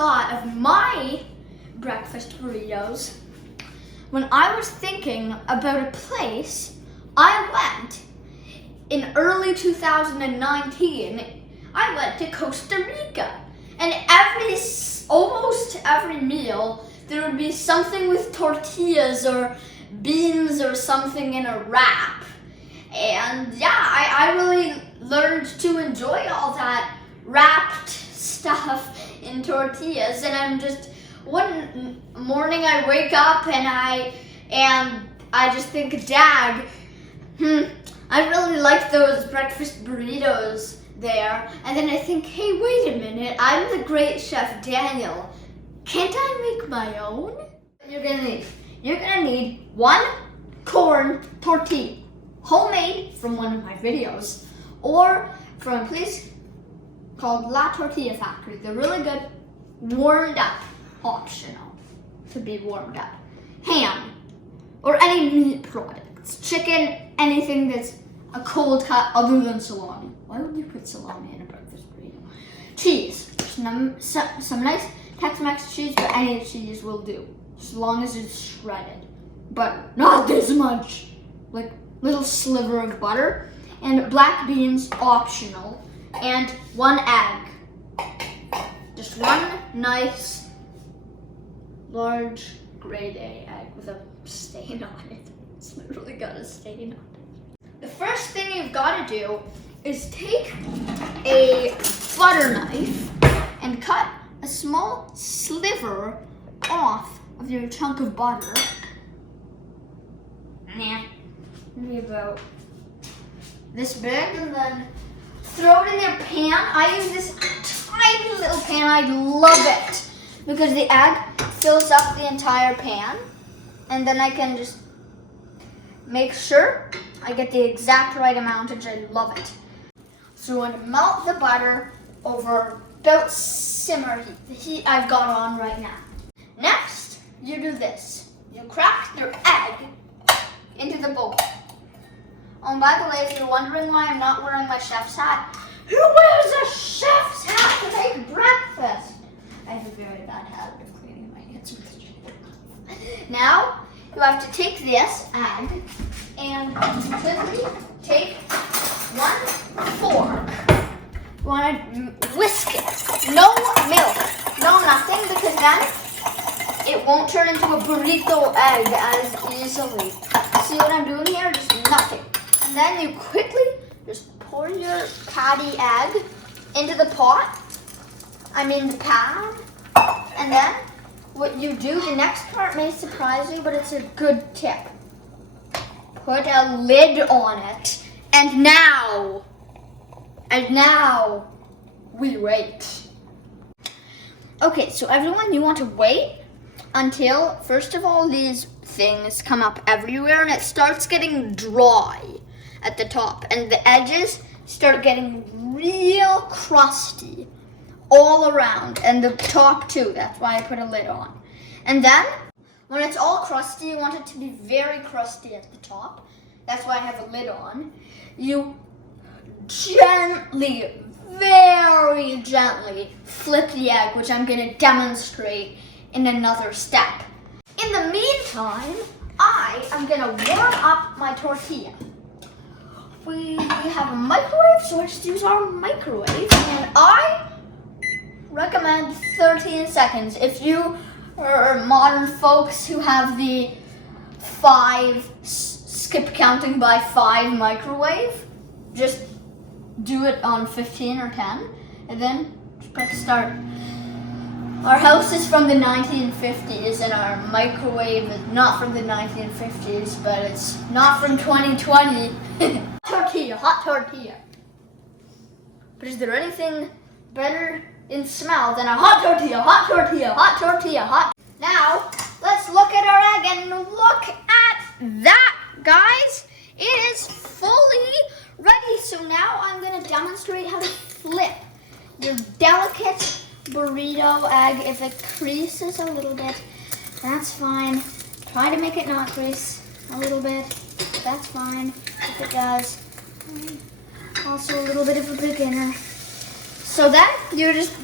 thought of my breakfast burritos when I was thinking about a place I went in early 2019. I went to Costa Rica, and almost every meal there would be something with tortillas or beans or something in a wrap. And yeah, I really learned to enjoy all that wrapped stuff in tortillas. And I'm just, one morning I wake up and I just think, dag, I really like those breakfast burritos there. And then I think, hey, wait a minute, I'm the great chef Daniel. Can't I make my own? You're gonna need one corn tortilla, homemade from one of my videos, or from a place called La Tortilla Factory. They're really good, warmed up, optional to be warmed up. Ham, or any meat products, chicken, anything that's a cold cut other than salami. Why would you put salami in a breakfast burrito? Cheese, some nice Tex-Mex cheese, but any cheese will do, as long as it's shredded, but not this much. Like little sliver of butter, and black beans, optional, and one egg. Just one nice, large grade A egg with a stain on it. It's literally got a stain on it. The first thing you've got to do is take a butter knife and cut a small sliver off of your chunk of butter. Maybe about this big, and then throw it in your pan. I use this tiny little pan. I love it because the egg fills up the entire pan, and then I can just make sure I get the exact right amount, and I love it. So you want to melt the butter over about simmer heat, the heat I've got on right now. Next, you do this. You crack your egg into the bowl. Oh, and by the way, if you're wondering why I'm not wearing my chef's hat, who wears a chef's hat to make breakfast? I have a very bad habit of cleaning my hands with shit. Now, you have to take this egg and simply take one fork. You want to whisk it. No milk, no nothing, because then it won't turn into a burrito egg as easily. See what I'm doing here? Just nothing. And then you quickly just pour your patty egg into the the pan. And then what you do, the next part may surprise you, but it's a good tip. Put a lid on it. And now we wait. Okay, so everyone, you want to wait until, first of all, these things come up everywhere and it starts getting dry at the top, and the edges start getting real crusty all around, and the top too. That's why I put a lid on. And then when it's all crusty, you want it to be very crusty at the top. That's why I have a lid on. You gently, very gently flip the egg, which I'm going to demonstrate in another step. In the meantime, I am going to warm up my tortilla. We have a microwave, so let's use our microwave, and I recommend 13 seconds. If you are modern folks who have the skip counting by 5 microwave, just do it on 15 or 10, and then press start. Our house is from the 1950s, and our microwave is not from the 1950s, but it's not from 2020. Hot tortilla. But is there anything better in smell than a hot tortilla, hot tortilla, hot tortilla, hot? Now, let's look at our egg, and look at that, guys. It is fully ready. So now I'm going to demonstrate how to flip your delicate burrito egg. If it creases a little bit, that's fine. Try to make it not crease a little bit. That's fine if it does. I'm also a little bit of a beginner. So then you just,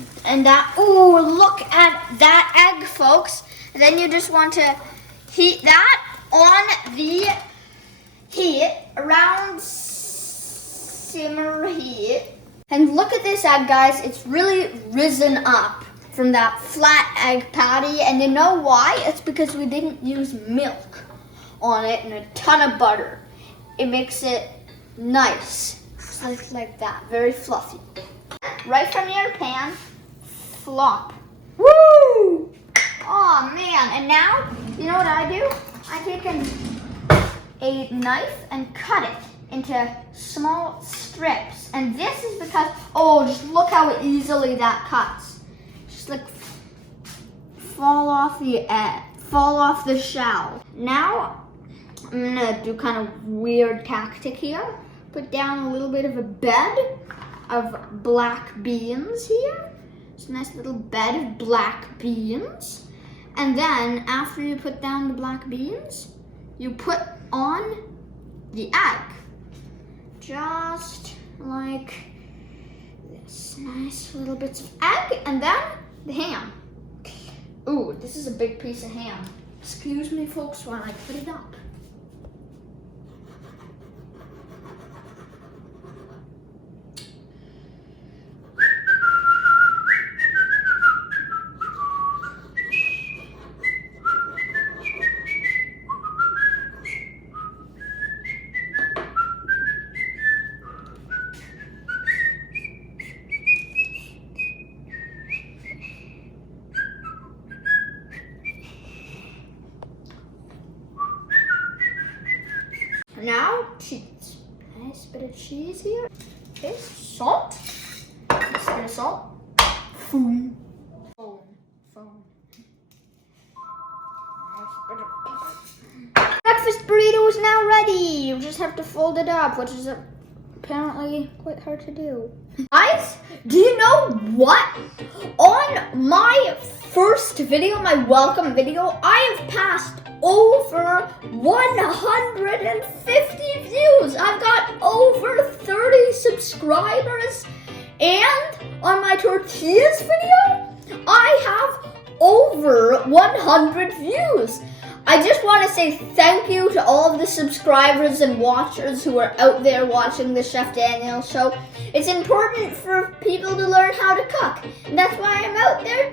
ooh, look at that egg, folks. And then you just want to heat that on the heat, around simmer heat. And look at this egg, guys. It's really risen up from that flat egg patty. And you know why? It's because we didn't use milk on it and a ton of butter. It makes it nice, like that, very fluffy. Right from your pan, flop. Woo! Oh man, and now, you know what I do? I take a knife and cut it into small strips. And this is because, oh, just look how easily that cuts. Just like fall off the shell. Now, I'm gonna do kind of weird tactic here. Put down a little bit of a bed of black beans here. It's a nice little bed of black beans. And then after you put down the black beans, you put on the egg. Just like this, nice little bits of egg, and then the ham. Ooh, this is a big piece of ham. Excuse me, folks, while I put it up. Now, cheese. Nice bit of cheese here. Okay, salt. Nice bit of salt. Phone. Nice bit of pepper. Breakfast burrito is now ready. You just have to fold it up, which is apparently quite hard to do. Guys, do you know what? On my first video, my welcome video, I have passed over 150 views. I've got over 30 subscribers. And on my tortillas video, I have over 100 views. I just want to say thank you to all of the subscribers and watchers who are out there watching the Chef Daniel show. It's important for people to learn how to cook. And that's why I'm out there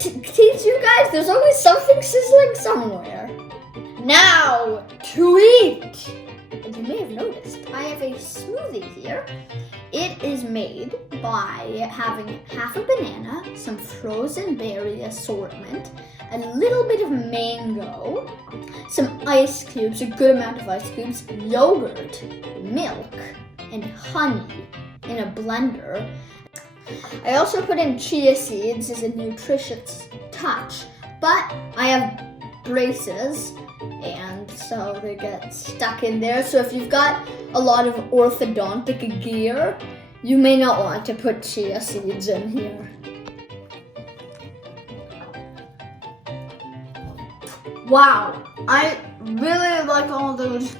to teach you guys. There's always something sizzling somewhere. Now, to eat. And you may have noticed, I have a smoothie here. It is made by having half a banana, some frozen berry assortment, a little bit of mango, some ice cubes, a good amount of ice cubes, yogurt, milk, and honey in a blender. I also put in chia seeds as a nutritious touch, but I have braces, and so they get stuck in there. So if you've got a lot of orthodontic gear, you may not want to put chia seeds in here. Wow, I really like all those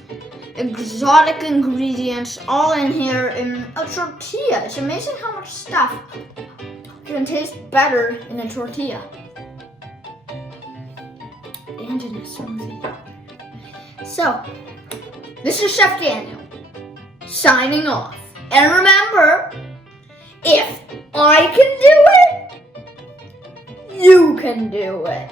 exotic ingredients all in here in a tortilla. It's amazing how much stuff can taste better in a tortilla. And in a smoothie. So, this is Chef Daniel, signing off. And remember, if I can do it, you can do it.